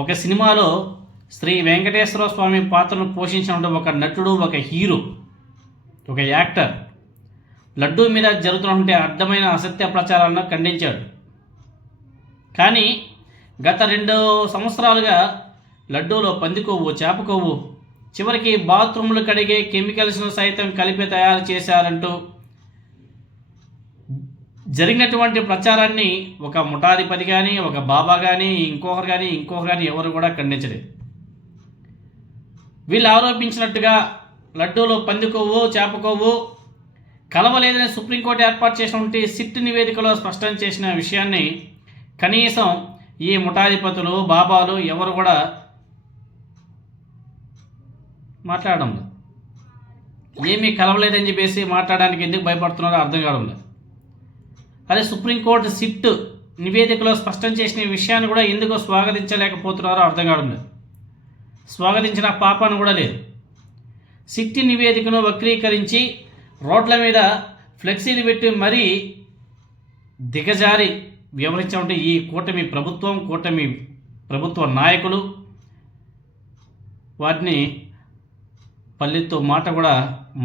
ఒక సినిమాలో శ్రీ వెంకటేశ్వర స్వామి పాత్రను పోషించిన ఒక నటుడు, ఒక హీరో, ఒక యాక్టర్ లడ్డూ మీద జరుగుతున్నటువంటి అడ్డమైన అసత్య ప్రచారాలను ఖండించాడు. కానీ గత 2 సంవత్సరాలుగా లడ్డూలో పంది కొవ్వు, చేప కొవ్వు, చివరికి బాత్రూములు కడిగే కెమికల్స్ను సైతం కలిపి తయారు చేశారంటూ జరిగినటువంటి ప్రచారాన్ని ఒక ముఠాధిపతి కానీ, ఒక బాబా కానీ, ఇంకొకరు కానీ ఎవరు కూడా ఖండించలేదు. వీళ్ళు ఆరోపించినట్టుగా లడ్డూలో పంది కొవ్వు, చేప కొవ్వు కలవలేదని సుప్రీంకోర్టు ఏర్పాటు చేసినటువంటి సిట్ నివేదికలో స్పష్టం చేసిన విషయాన్ని కనీసం ఈ ముఠాధిపతులు, బాబాలు ఎవరు కూడా మాట్లాడడం లేదు. ఏమీ కలవలేదని చెప్పేసి మాట్లాడడానికి ఎందుకు భయపడుతున్నారో అర్థం కావడం లేదు. అదే సుప్రీంకోర్టు సిట్ నివేదికలో స్పష్టం చేసిన విషయాన్ని కూడా ఎందుకు స్వాగతించలేకపోతున్నారో అర్థం కావడం లేదు. స్వాగతించిన పాపాను కూడా లేదు. సిట్ నివేదికను వక్రీకరించి రోడ్ల మీద ఫ్లెక్సీలు పెట్టి మరీ దిగజారి వ్యవహరించినటువంటి ఈ కూటమి ప్రభుత్వ నాయకులు వాటిని పల్లెతో మాట కూడా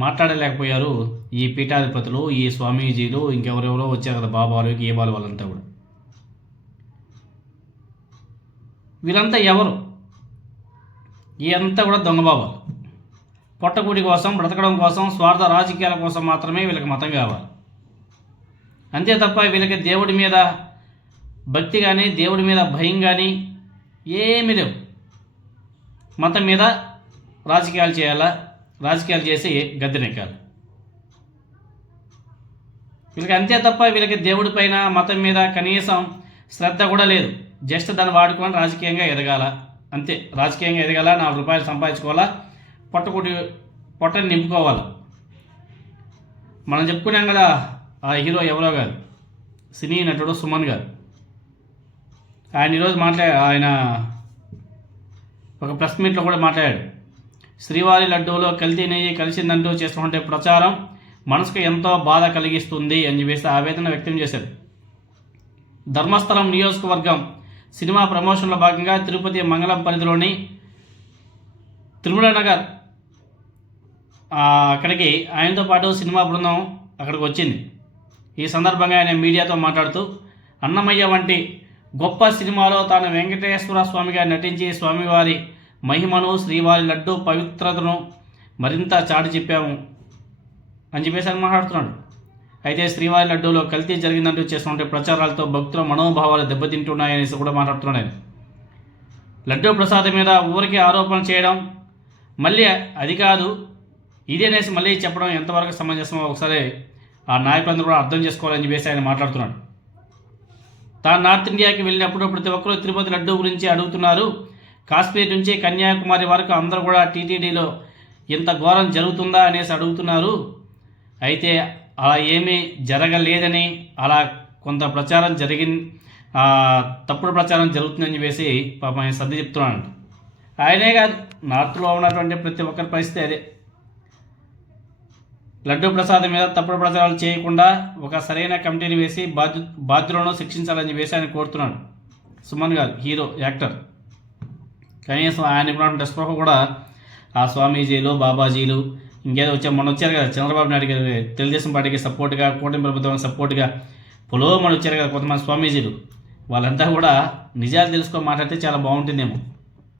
మాట్లాడలేకపోయారు. ఈ పీఠాధిపతులు, ఈ స్వామీజీలు, ఇంకెవరెవరో వచ్చారు కదా, బాబాలు, ఏ బాలు, వాళ్ళంతా కూడా. వీళ్ళంతా ఎవరు? ఈ అంతా కూడా దొంగ బాబాలు. పొట్టకూడి కోసం, బ్రతకడం కోసం, స్వార్థ రాజకీయాల కోసం మాత్రమే వీళ్ళకి మతం కావాలి. అంతే తప్ప వీళ్ళకి దేవుడి మీద భక్తి కానీ, దేవుడి మీద భయం కానీ ఏమీ లేవు. మతం మీద రాజకీయాలు చేయాలా, రాజకీయాలు చేసి గద్దెనెక్కాలి. వీళ్ళకి అంతే తప్ప వీళ్ళకి దేవుడి పైన, మతం మీద కనీసం శ్రద్ధ కూడా లేదు. జస్ట్ దాన్ని వాడుకొని రాజకీయంగా ఎదగాల అంతే. రాజకీయంగా ఎదగాల, 4 రూపాయలు సంపాదించుకోవాలా, పొట్టని నింపుకోవాలి. మనం చెప్పుకున్నాం కదా, ఆ హీరో ఎవరో కాదు, సినీ నటుడు సుమన్ గారు. ఆయన ఈరోజు ఆయన ఒక ప్రెస్ మీట్లో కూడా మాట్లాడాడు. శ్రీవారి లడ్డూలో కల్తీ నెయ్యి కలిసిందంటూ చేస్తున్నటువంటి ప్రచారం మనసుకు ఎంతో బాధ కలిగిస్తుంది అని చెప్పేసి ఆవేదన వ్యక్తం చేశారు. ధర్మస్థలం నియోజకవర్గం సినిమా ప్రమోషన్లో భాగంగా తిరుపతి మంగళం పరిధిలోని తిరుమల నగర్ అక్కడికి ఆయనతో పాటు సినిమా బృందం అక్కడికి వచ్చింది. ఈ సందర్భంగా ఆయన మీడియాతో మాట్లాడుతూ, అన్నమయ్య వంటి గొప్ప సినిమాలో తాను వెంకటేశ్వర స్వామిగా నటించి స్వామివారి మహిమను, శ్రీవారి లడ్డు పవిత్రతను మరింత చాటి చెప్పాము అని చెప్పేసి ఆయన మాట్లాడుతున్నాడు. అయితే శ్రీవారి లడ్డూలో కల్తీ జరిగిందంటూ చేస్తున్న ప్రచారాలతో భక్తుల మనోభావాలు దెబ్బతింటున్నాయనేసి కూడా మాట్లాడుతున్నాడు ఆయన. లడ్డూ ప్రసాదం మీద ఊరికి ఆరోపణ చేయడం, మళ్ళీ అది కాదు ఇది అనేసి మళ్ళీ చెప్పడం ఎంతవరకు సమంజసమో ఒకసారి ఆ నాయకులందరూ కూడా అర్థం చేసుకోవాలని చెప్పేసి ఆయన మాట్లాడుతున్నాడు. తాను నార్త్ ఇండియాకి వెళ్ళినప్పుడు ప్రతి ఒక్కరూ తిరుపతి లడ్డూ గురించి అడుగుతున్నారు. కాశ్మీర్ నుంచి కన్యాకుమారి వరకు అందరూ కూడా టీటీడీలో ఇంత ఘోరం జరుగుతుందా అనేసి అడుగుతున్నారు. అయితే అలా ఏమీ జరగలేదని, అలా కొంత ప్రచారం తప్పుడు ప్రచారం జరుగుతుందని చెప్పేసి పాపం ఆయన సర్ది చెప్తున్నాడు. ఆయనే కాదు, నార్త్లో ఉన్నటువంటి ప్రతి ఒక్కరి పరిస్థితి అదే. లడ్డూ ప్రసాదం మీద తప్పుడు ప్రచారాలు చేయకుండా ఒక సరైన కమిటీని వేసి బాధ్యులను శిక్షించాలని చెప్పేసి ఆయన కోరుతున్నాడు. సుమన్ గారు హీరో, యాక్టర్. కనీసం ఆయన కూడా స్పృహ కూడా ఆ స్వామీజీలు, బాబాజీలు, ఇంకేదో మొన్న వచ్చారు కదా చంద్రబాబు నాయుడు గారు తెలుగుదేశం పార్టీకి సపోర్ట్గా, కూటమి ప్రభుత్వానికి సపోర్ట్గా మన వచ్చారు కదా కొంతమంది స్వామీజీలు, వాళ్ళంతా కూడా నిజాలు తెలుసుకొని మాట్లాడితే చాలా బాగుంటుందేమో.